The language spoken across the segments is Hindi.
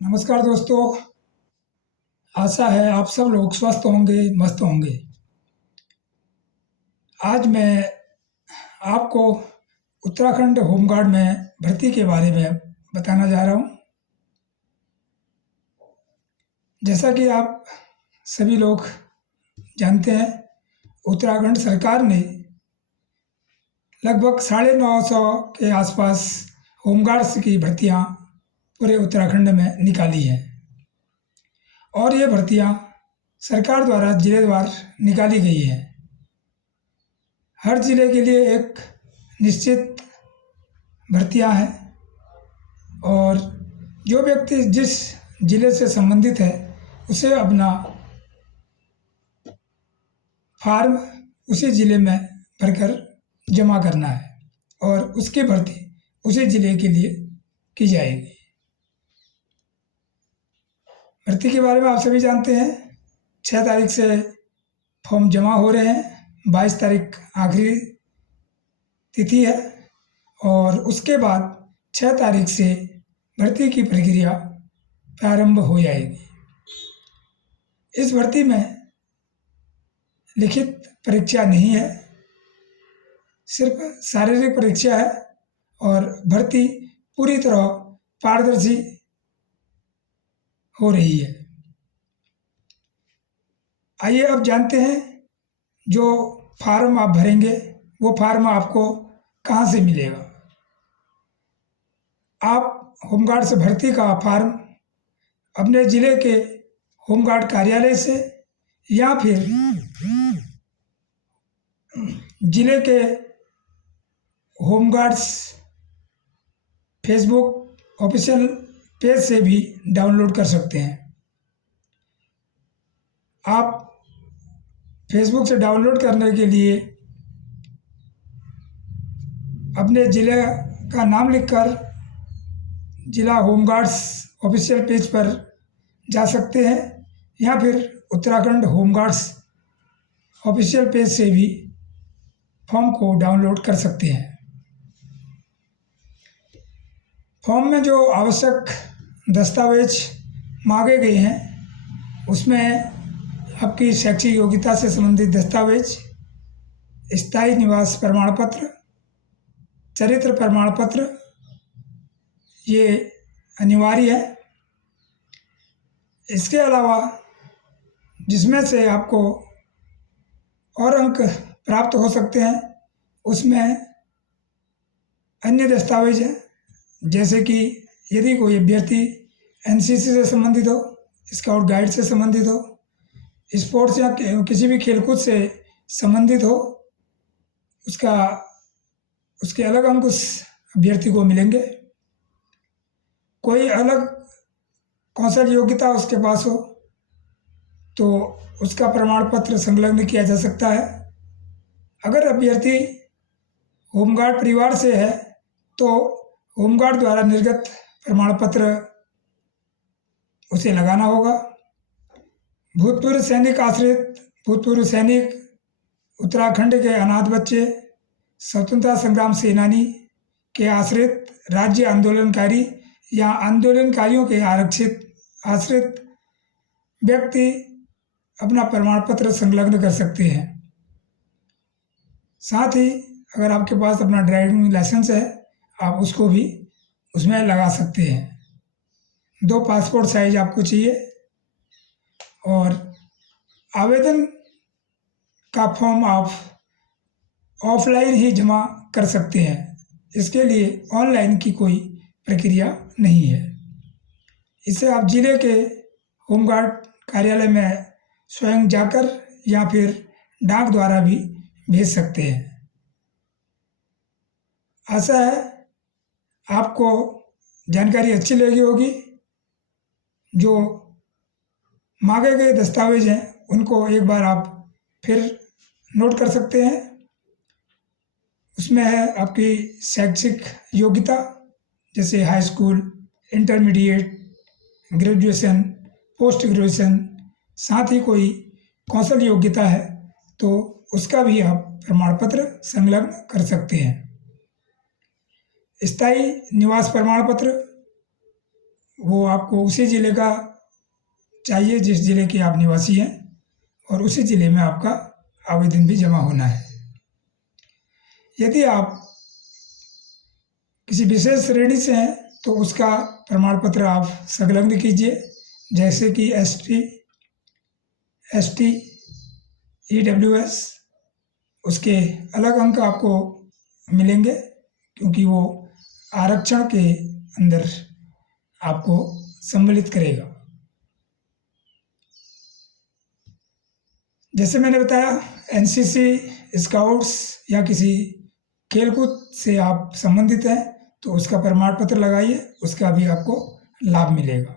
नमस्कार दोस्तों। आशा है आप सब लोग स्वस्थ होंगे, मस्त होंगे। आज मैं आपको उत्तराखंड होमगार्ड में भर्ती के बारे में बताना जा रहा हूँ। जैसा कि आप सभी लोग जानते हैं, उत्तराखंड सरकार ने लगभग 950 के आसपास होमगार्ड्स की भर्तियाँ पूरे उत्तराखंड में निकाली हैं और ये भर्तियाँ सरकार द्वारा जिलेवार निकाली गई हैं। हर ज़िले के लिए एक निश्चित भर्तियां हैं और जो व्यक्ति जिस ज़िले से संबंधित है उसे अपना फार्म उसी ज़िले में भरकर जमा करना है और उसकी भर्ती उसी ज़िले के लिए की जाएगी। भर्ती के बारे में आप सभी जानते हैं। 6 तारीख से फॉर्म जमा हो रहे हैं। 22 तारीख आखिरी तिथि है और उसके बाद 6 तारीख से भर्ती की प्रक्रिया प्रारंभ हो जाएगी। इस भर्ती में लिखित परीक्षा नहीं है, सिर्फ शारीरिक परीक्षा है और भर्ती पूरी तरह पारदर्शी हो रही है। आइए अब जानते हैं जो फार्म आप भरेंगे वो फार्म आपको कहाँ से मिलेगा। आप होमगार्ड से भर्ती का फार्म अपने ज़िले के होमगार्ड कार्यालय से या फिर ज़िले के होमगार्ड्स फेसबुक ऑफिशियल पेज से भी डाउनलोड कर सकते हैं। आप फेसबुक से डाउनलोड करने के लिए अपने ज़िले का नाम लिखकर जिला होमगार्ड्स ऑफिशियल पेज पर जा सकते हैं या फिर उत्तराखंड होमगार्ड्स ऑफिशियल पेज से भी फॉर्म को डाउनलोड कर सकते हैं। फॉर्म में जो आवश्यक दस्तावेज मांगे गए हैं उसमें आपकी शैक्षिक योग्यता से संबंधित दस्तावेज, स्थायी निवास प्रमाण पत्र, चरित्र प्रमाण पत्र ये अनिवार्य है। इसके अलावा जिसमें से आपको और अंक प्राप्त हो सकते हैं उसमें अन्य दस्तावेज हैं, जैसे कि यदि कोई अभ्यर्थी एनसीसी से संबंधित हो, स्काउट गाइड से संबंधित हो, स्पोर्ट्स या किसी भी खेलकूद से संबंधित हो, उसके अलग अंक उस अभ्यर्थी को मिलेंगे। कोई अलग कौशल योग्यता उसके पास हो तो उसका प्रमाण पत्र संलग्न किया जा सकता है। अगर अभ्यर्थी होमगार्ड परिवार से है तो होमगार्ड द्वारा निर्गत प्रमाण पत्र उसे लगाना होगा। भूतपूर्व सैनिक आश्रित, भूतपूर्व सैनिक, उत्तराखंड के अनाथ बच्चे, स्वतंत्रता संग्राम सेनानी के आश्रित, राज्य आंदोलनकारी या आंदोलनकारियों के आश्रित व्यक्ति अपना प्रमाण पत्र संलग्न कर सकते हैं। साथ ही अगर आपके पास अपना ड्राइविंग लाइसेंस है आप उसको भी उसमें लगा सकते हैं। 2 पासपोर्ट साइज आपको चाहिए और आवेदन का फॉर्म आप ऑफलाइन ही जमा कर सकते हैं। इसके लिए ऑनलाइन की कोई प्रक्रिया नहीं है। इसे आप जिले के होमगार्ड कार्यालय में स्वयं जाकर या फिर डाक द्वारा भी भेज सकते हैं। आशा है आपको जानकारी अच्छी लगी होगी। जो मांगे गए दस्तावेज हैं उनको एक बार आप फिर नोट कर सकते हैं। उसमें है आपकी शैक्षिक योग्यता, जैसे high school, intermediate, graduation, post graduation, साथ ही कोई कौशल योग्यता है तो उसका भी आप प्रमाण पत्र संलग्न कर सकते हैं। स्थायी निवास प्रमाण पत्र वो आपको उसी ज़िले का चाहिए जिस ज़िले के आप निवासी हैं, और उसी ज़िले में आपका आवेदन भी जमा होना है। यदि आप किसी विशेष श्रेणी से हैं तो उसका प्रमाण पत्र आप संलग्न कीजिए, जैसे कि ST, EWS, उसके अलग अंक आपको मिलेंगे क्योंकि वो आरक्षण के अंदर आपको सम्मिलित करेगा। जैसे मैंने बताया, NCC, स्काउट्स या किसी खेलकूद से आप संबंधित हैं तो उसका प्रमाण पत्र लगाइए, उसका भी आपको लाभ मिलेगा।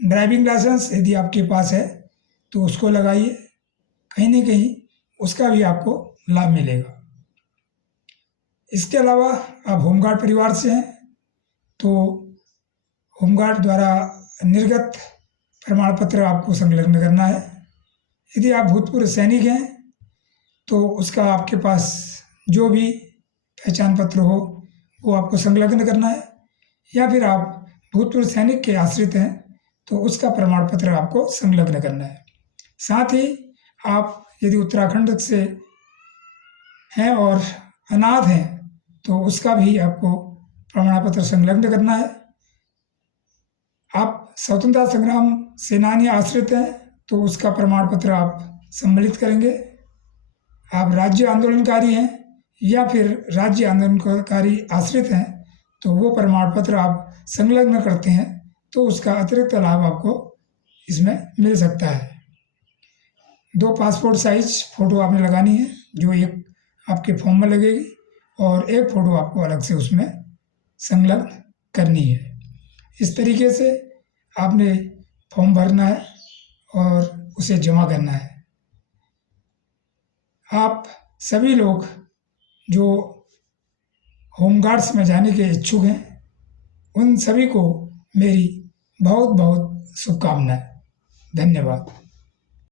ड्राइविंग लाइसेंस यदि आपके पास है तो उसको लगाइए, कहीं ना कहीं उसका भी आपको लाभ मिलेगा। इसके अलावा आप होमगार्ड परिवार से हैं तो होमगार्ड द्वारा निर्गत प्रमाण पत्र आपको संलग्न करना है। यदि आप भूतपूर्व सैनिक हैं तो उसका आपके पास जो भी पहचान पत्र हो वो आपको संलग्न करना है, या फिर आप भूतपूर्व सैनिक के आश्रित हैं तो उसका प्रमाण पत्र आपको संलग्न करना है। साथ ही आप यदि उत्तराखंड से हैं और अनाथ हैं तो उसका भी आपको प्रमाण पत्र संलग्न करना है। आप स्वतंत्रता संग्राम सेनानी आश्रित हैं तो उसका प्रमाण पत्र आप सम्मिलित करेंगे। आप राज्य आंदोलनकारी हैं या फिर राज्य आंदोलनकारी आश्रित हैं तो वो प्रमाण पत्र आप संलग्न करते हैं तो उसका अतिरिक्त लाभ आपको इसमें मिल सकता है। 2 पासपोर्ट साइज फ़ोटो आपने लगानी है, जो एक आपके फॉर्म में लगेगी और एक फ़ोटो आपको अलग से उसमें संलग्न करनी है। इस तरीके से आपने फॉर्म भरना है और उसे जमा करना है। आप सभी लोग जो होमगार्ड्स में जाने के इच्छुक हैं उन सभी को मेरी बहुत बहुत शुभकामनाएं। धन्यवाद।